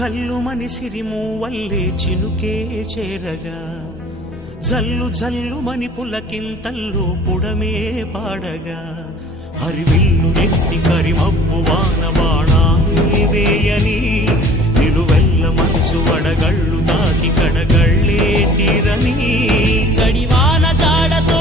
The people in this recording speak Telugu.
గల్లుమని సిరిమూవల్లే చినుకే చేరగా జల్లు జల్లుమని పులకింతల్లో పుడమే పాడగా హరివిల్లు నెత్తి కరిమబ్బు వాన బాణాలే వేయని నిలువెల్ల మంచు వడగళ్ళు తాకి కడగళ్ళే తీరని చడివాన జాడతో